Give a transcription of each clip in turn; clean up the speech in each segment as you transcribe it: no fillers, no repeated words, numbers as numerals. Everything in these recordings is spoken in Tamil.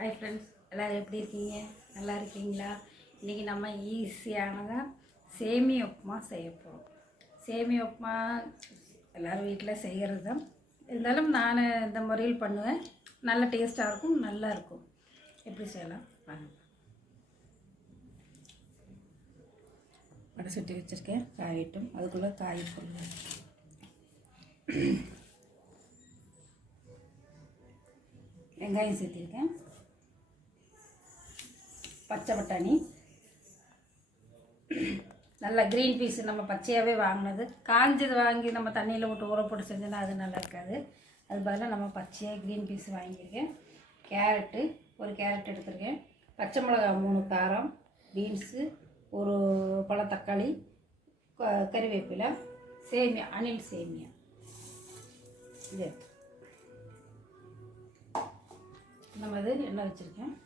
ஹாய் ஃப்ரெண்ட்ஸ், எல்லோரும் எப்படி இருக்கீங்க? நல்லா இருக்கீங்களா? இன்றைக்கி நம்ம ஈஸியானதாக சேமியா உப்புமா செய்ய போகிறோம். சேமியா உப்புமா எல்லோரும் வீட்டில் செய்கிறது தான். இருந்தாலும் நான் இந்த முறையில் பண்ணுவேன். நல்ல டேஸ்ட்டாக இருக்கும், நல்லா இருக்கும். எப்படி செய்யலாம் வாங்க. வடை சட்டி வச்சுருக்கேன், காயட்டும். அதுக்குள்ளே காய் போடலாம். வெங்காயம் சேர்த்திருக்கேன், பச்சை பட்டாணி, நல்லா க்ரீன் பீஸ் நம்ம பச்சையாகவே வாங்கினது. காஞ்சது வாங்கி நம்ம தண்ணியில் விட்டு ஊற போட்டு செஞ்சோன்னா அது நல்லா இருக்காது. அது பதிலாக நம்ம பச்சையாக க்ரீன் பீஸ் வாங்கியிருக்கேன். கேரட்டு, ஒரு கேரட் எடுத்துருக்கேன். பச்சை மிளகா 3 காரம், பீன்ஸு, ஒரு பழ தக்காளி, கறிவேப்பிலை, சேமியா, அணில் சேமியா. இது நம்ம இது எண்ணெய் வச்சுருக்கேன்.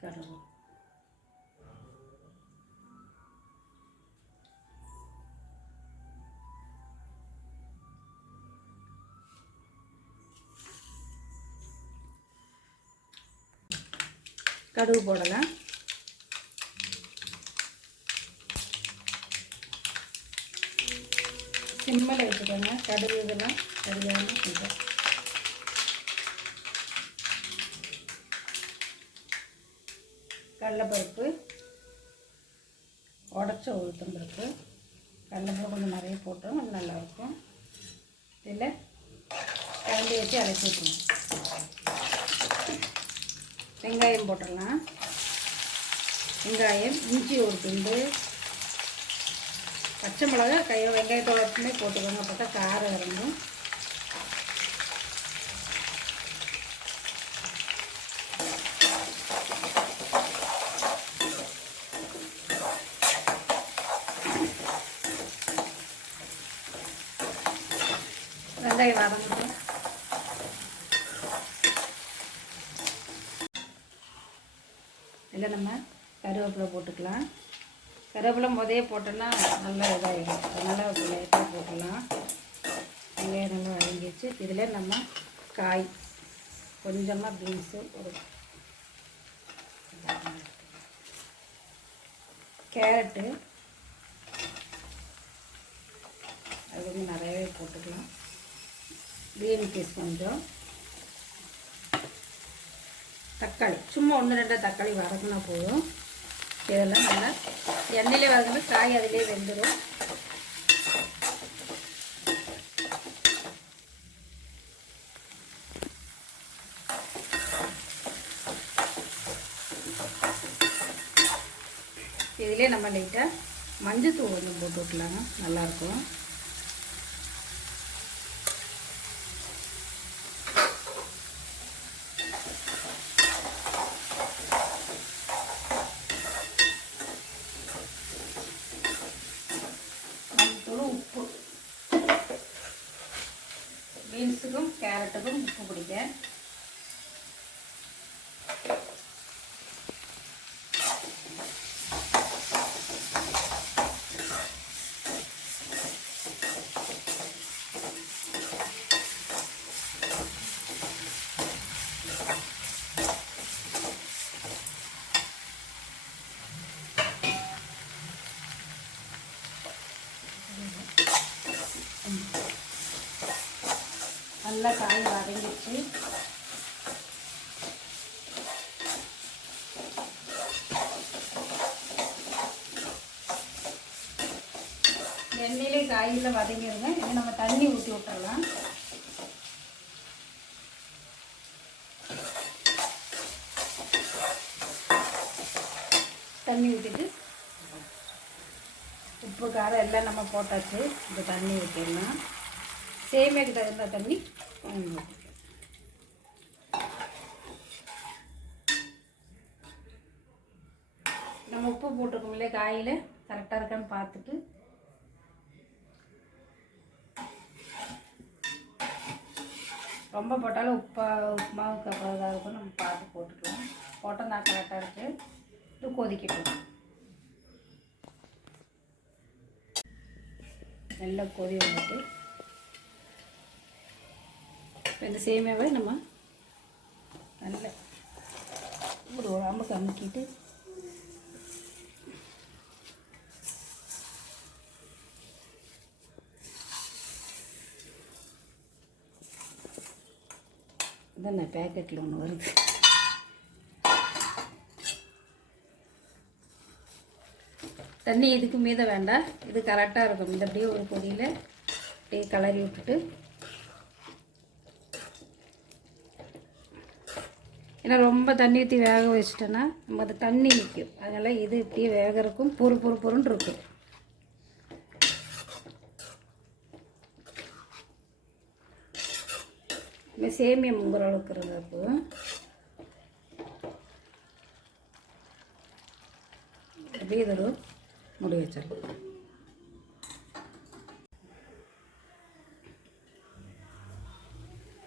கடுகு, கடுகு போடலாம். சிம்மில் வச்சுக்கோங்க. கடுகு இதெல்லாம் கடுகாமல் கொஞ்சம் கடலைப்பருப்பு, உடச்ச உளுத்தம்பருப்பு. கடலைப்பருப்பு கொஞ்சம் நிறைய போட்டோம், அது நல்லாயிருக்கும். இதில் கரண்டி வச்சு அரைச்சி விட்டுருவோம். வெங்காயம் போட்டுடலாம். வெங்காயம், இஞ்சி ஒரு துண்டு, பச்சை மிளகா வெங்காயத்தோட போட்டுக்கோங்க. அப்போ தான் காரம் இறங்கும். வெங்காயம் வதங்கட்டும். இல்லை நம்ம கருவேப்பிலை போட்டுக்கலாம். கருவேப்பிலை முதலே போட்டோன்னா நல்லா இதாகிடும். அதனால் லைட்டாக போட்டுக்கலாம். வெங்காயம் நல்லா வதங்கிடுச்சு. இதில் நம்ம காய் கொஞ்சமாக பீன்ஸு, ஒரு கேரட்டு, அது வந்து நிறையவே போட்டுக்கலாம். க்ரீன் பீஸ் கொஞ்சம், தக்காளி சும்மா 1-2 தக்காளி வதக்கினா போதும். இதெல்லாம் நல்லா எண்ணெயிலே வதக்கணும். காய் அதிலே வெந்துடும். இதிலே நம்ம லைட்டாக மஞ்சத்தூள் கொஞ்சம் போட்டு விட்டலாங்க, நல்லாயிருக்கும். உப்பு, பீன்ஸுக்கும் கேரட்டுக்கும் உப்பு பிடிக்க. நல்லா காய் வதங்கிடுச்சு. எண்ணெயிலே காயில் வதங்கிடுங்க. இதை நம்ம தண்ணி ஊற்றி விட்டுறலாம். தண்ணி ஊற்றிட்டு உப்பு காரம் எல்லாம் நம்ம போட்டாச்சு. இந்த தண்ணி ஊற்றிடலாம். சேமியாக்கு தகுந்த தண்ணி நம்ம உப்பு போட்டிருக்கோம் இல்லையா, காயில் கரெக்டாக இருக்கான்னு பார்த்துட்டு ரொம்ப போட்டாலும் உப்புமாவுக்கு அப்புறம் இதாக இருக்கும். நம்ம பார்த்து போட்டுக்கலாம். போட்டால் நான் கரெக்டாக இருக்குது. இது கொதிக்கட்டும். நல்லா கொதி வந்துட்டு இந்த சேமியாவை நம்ம நல்ல ஒரு அமுக்கு அமுக்கிட்டு இதான் நான் பேக்கெட்டில் ஒன்று வருது. தண்ணி இதுக்கு மீத வேண்டாம், இது கரெக்டாக இருக்கும். இந்த அப்படியே ஒரு கொதியில் அப்படியே கலரி விட்டுட்டு, ஏன்னா ரொம்ப தண்ணி ஊற்றி வேக வச்சிட்டோன்னா நம்ம அது தண்ணி நிற்கும். அதனால் இது இப்படியே வேகிறதுக்கும் பொறுன்னு இருக்கும். சேமியா முங்குற அளவுக்கு இருந்தப்போ அப்படியே இதோட முடி வச்சிடலாம்.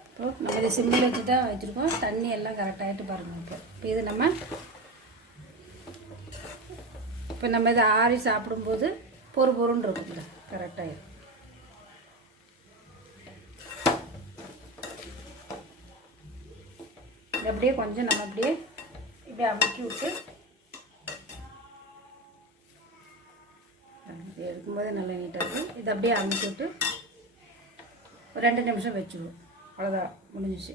இப்போ நம்ம இதை சிம்மில் வச்சு தான் வச்சுருக்கோம். தண்ணி எல்லாம் கரெக்டாகிட்டு பாருங்கள். இப்போ இது நம்ம இதை ஆறி சாப்பிடும்போது பொறுன்னு இருக்குங்க, கரெக்டாகிடும். அப்படியே கொஞ்சம் நம்ம அப்படியே இப்படி அமுக்கி விட்டு எடுக்கும்போது நல்லா நீட்டாக இருக்கும். இதை அப்படியே அமுக்கி விட்டு ஒரு 2 நிமிஷம் வச்சுருவோம். அவ்வளோதான், முடிஞ்சிச்சு.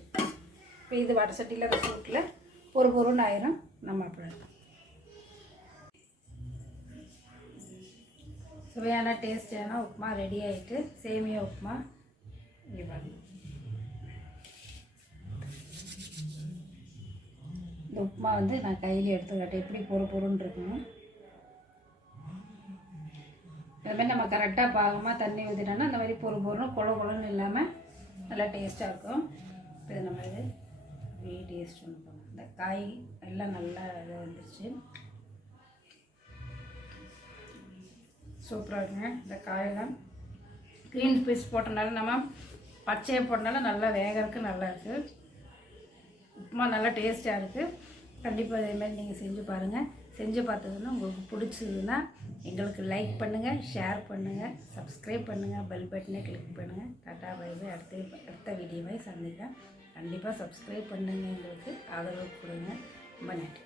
இப்போ இது வடை சட்டியில் வச்சு வீட்டில் பொறுன்னு ஆயிரும். நம்ம அப்படி சுவையான டேஸ்டான உப்புமா ரெடி ஆகிட்டு, சேமியா உப்புமா. இங்கே பாருங்க, இந்த உப்புமா நான் கையில் எடுத்துக்கிட்டேன். எப்படி பொறுன்னு இருக்கணும். அதுமாதிரி நம்ம கரெக்டாக பாகமாக தண்ணி ஊற்றிட்டோன்னா அந்த மாதிரி பொறுன்னு குழன்னு இல்லாமல் நல்லா டேஸ்ட்டாக இருக்கும். இப்போ இது நம்ம இது அப்படியே டேஸ்ட் பண்ணுறோம். இந்த காய் எல்லாம் நல்லா இதாக வந்துடுச்சு, சூப்பராக இருக்குங்க. இந்த காயெல்லாம் க்ரீன் பீஸ் போட்டனால, நம்ம பச்சையை போட்டனால நல்லா வேகிறதுக்கு நல்லா இருக்குது. உப்புமா நல்லா டேஸ்ட்டாக இருக்குது. கண்டிப்பாக இதேமாதிரி நீங்கள் செஞ்சு பாருங்கள். செஞ்சு பார்த்ததுன்னா உங்களுக்கு பிடிச்சதுன்னா எங்களுக்கு லைக் பண்ணுங்கள், ஷேர் பண்ணுங்கள், சப்ஸ்கிரைப் பண்ணுங்கள், பெல் பட்டனை கிளிக் பண்ணுங்கள். Tata bye bye. அடுத்த வீடியோவை சந்திக்கலாம். கண்டிப்பாக சப்ஸ்கிரைப் பண்ணுங்கள், எங்களுக்கு ஆதரவு கொடுங்க. ரொம்ப நன்றி.